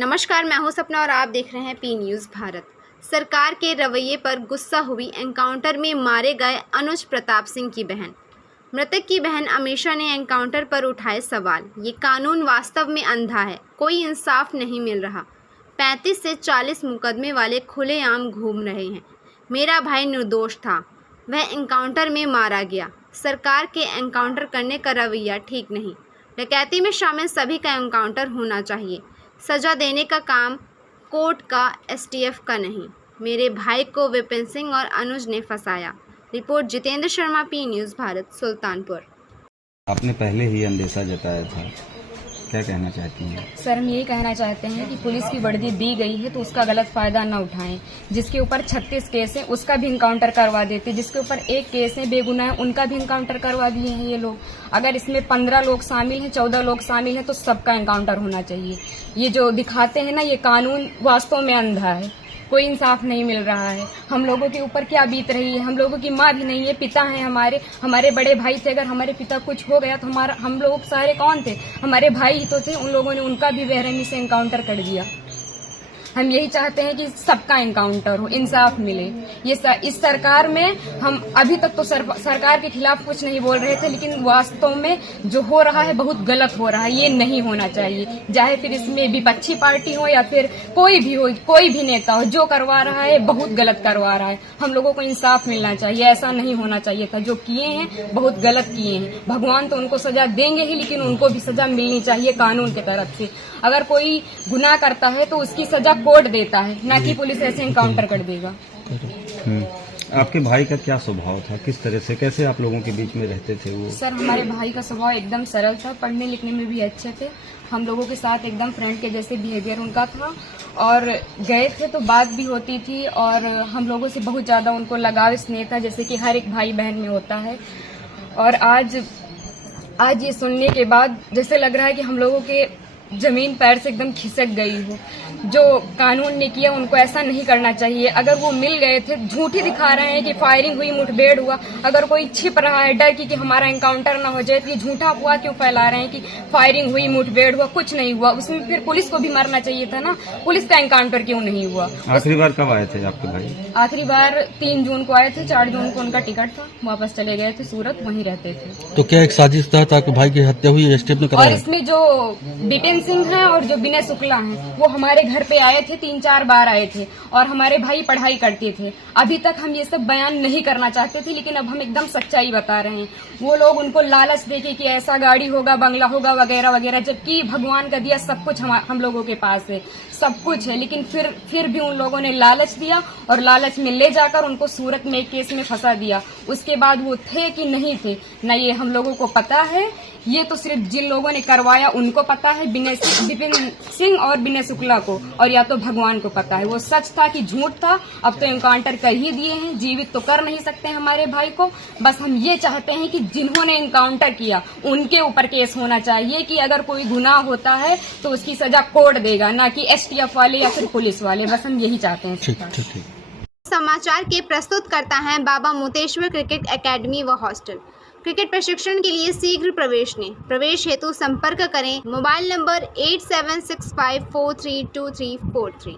नमस्कार, मैं हूं सपना और आप देख रहे हैं पी न्यूज़ भारत। सरकार के रवैये पर गुस्सा हुई एनकाउंटर में मारे गए अनुज प्रताप सिंह की बहन। मृतक की बहन अमीषा ने एनकाउंटर पर उठाए सवाल। ये कानून वास्तव में अंधा है, कोई इंसाफ नहीं मिल रहा। 35 से 40 मुकदमे वाले खुलेआम घूम रहे हैं। मेरा भाई निर्दोष था, वह एनकाउंटर में मारा गया। सरकार के एनकाउंटर करने का रवैया ठीक नहीं। डकैती में शामिल सभी का एनकाउंटर होना चाहिए। सज़ा देने का काम कोर्ट का, एसटीएफ का नहीं। मेरे भाई को विपिन सिंह और अनुज ने फंसाया। Report Jitendra Sharma, P news Bharat, Sultanpur. आपने पहले ही अंदेशा जताया था, क्या कहना चाहती हैं? सर, हम यही कहना चाहते हैं कि पुलिस की वर्दी दी गई है तो उसका गलत फायदा न उठाएं। जिसके ऊपर 36 केस है उसका भी इनकाउंटर करवा देते, जिसके ऊपर एक केस है बेगुनाह उनका भी इनकाउंटर करवा दिए हैं ये लोग। अगर इसमें 15 लोग शामिल हैं, 14 लोग शामिल हैं तो सबका इनकाउंटर होना चाहिए। ये जो दिखाते हैं ना, ये कानून वास्तव में अंधा है, कोई इंसाफ नहीं मिल रहा है। हम लोगों के ऊपर क्या बीत रही है, हम लोगों की माँ भी नहीं है, पिता हैं हमारे बड़े भाई थे। अगर हमारे पिता कुछ हो गया तो हम लोग सारे कौन थे? हमारे भाई ही तो थे। उन लोगों ने उनका भी बेरहमी से इनकाउंटर कर दिया। हम यही चाहते हैं कि सबका इनकाउंटर हो, इंसाफ मिले। इस सरकार में हम अभी तक तो सरकार के खिलाफ कुछ नहीं बोल रहे थे, लेकिन वास्तव में जो हो रहा है बहुत गलत हो रहा है। ये नहीं होना चाहिए, चाहे फिर इसमें विपक्षी पार्टी हो या फिर कोई भी हो, कोई भी नेता हो, जो करवा रहा है बहुत गलत करवा रहा है। हम लोगों को इंसाफ मिलना चाहिए, ऐसा नहीं होना चाहिए था। जो किए हैं बहुत गलत किए हैं। भगवान तो उनको सजा देंगे ही, लेकिन उनको भी सजा मिलनी चाहिए कानून की तरफ से। अगर कोई गुनाह करता है तो उसकी सजा कोर्ट देता है, ना कि पुलिस ऐसे इनकाउंटर कर देगा। आपके भाई का क्या स्वभाव था, किस तरह से, कैसे आप लोगों के बीच में रहते थे वो? सर, हमारे भाई का स्वभाव एकदम सरल था, पढ़ने लिखने में भी अच्छे थे। हम लोगों के साथ एकदम फ्रेंड के जैसे बिहेवियर उनका था, और गए थे तो बात भी होती थी, और हम लोगों से बहुत ज्यादा उनको लगाव स्नेह था, जैसे कि हर एक भाई बहन में होता है। और आज ये सुनने के बाद जैसे लग रहा है कि हम लोगों के जमीन पैर से एकदम खिसक गई हो। जो कानून ने किया उनको ऐसा नहीं करना चाहिए। अगर वो मिल गए थे, झूठी दिखा रहे हैं कि फायरिंग हुई, मुठभेड़ हुआ। अगर कोई छिप रहा है डर कि हमारा एनकाउंटर ना हो जाए, तो ये झूठा अफवाह क्यों फैला रहे हैं कि फायरिंग हुई, मुठभेड़ हुआ? कुछ नहीं हुआ। उसमें फिर पुलिस को भी मरना चाहिए था ना, पुलिस का एनकाउंटर क्यों नहीं हुआ? आखिरी बार कब आए थे आपके भाई? आखिरी बार 3 जून को आए थे, 4 जून को उनका टिकट था, वापस चले गए थे सूरत, वहीं रहते थे। तो क्या एक साजिश था ताकि भाई की हत्या हुई, एसटीएफ ने कराया? और इसमें जो विपिन सिंह है और जो विनय शुक्ला हैं, वो हमारे घर पे आए थे, 3-4 बार आए थे, और हमारे भाई पढ़ाई करते थे। अभी तक हम ये सब बयान नहीं करना चाहते थे, लेकिन अब हम एकदम सच्चाई बता रहे हैं। वो लोग उनको लालच देके कि ऐसा गाड़ी होगा, बंगला होगा, वगैरह वगैरह, जबकि भगवान का दिया सब कुछ हम लोगों के पास है, सब कुछ है। लेकिन फिर भी उन लोगों ने लालच दिया, और लालच में ले जाकर उनको सूरत में एक केस में फंसा दिया। उसके बाद वो थे कि नहीं थे न, ये हम लोगों को पता है। ये तो सिर्फ जिन लोगों ने करवाया उनको पता है, विपिन सिंह और विनय शुक्ला को, और या तो भगवान को पता है वो सच था कि झूठ था। अब तो एनकाउंटर कर ही दिए हैं, जीवित तो कर नहीं सकते हमारे भाई को। बस हम ये चाहते हैं कि जिन्होंने एनकाउंटर किया उनके ऊपर केस होना चाहिए, कि अगर कोई गुनाह होता है तो उसकी सजा कोर्ट देगा, ना कि एसटीएफ वाले या फिर पुलिस वाले। बस हम यही चाहते हैं। ठीक। समाचार के प्रस्तुत करता है बाबा मोतेश्वर क्रिकेट एकेडमी व हॉस्टल। क्रिकेट प्रशिक्षण के लिए शीघ्र प्रवेश लें। प्रवेश हेतु संपर्क करें। Mobile number 8765432343।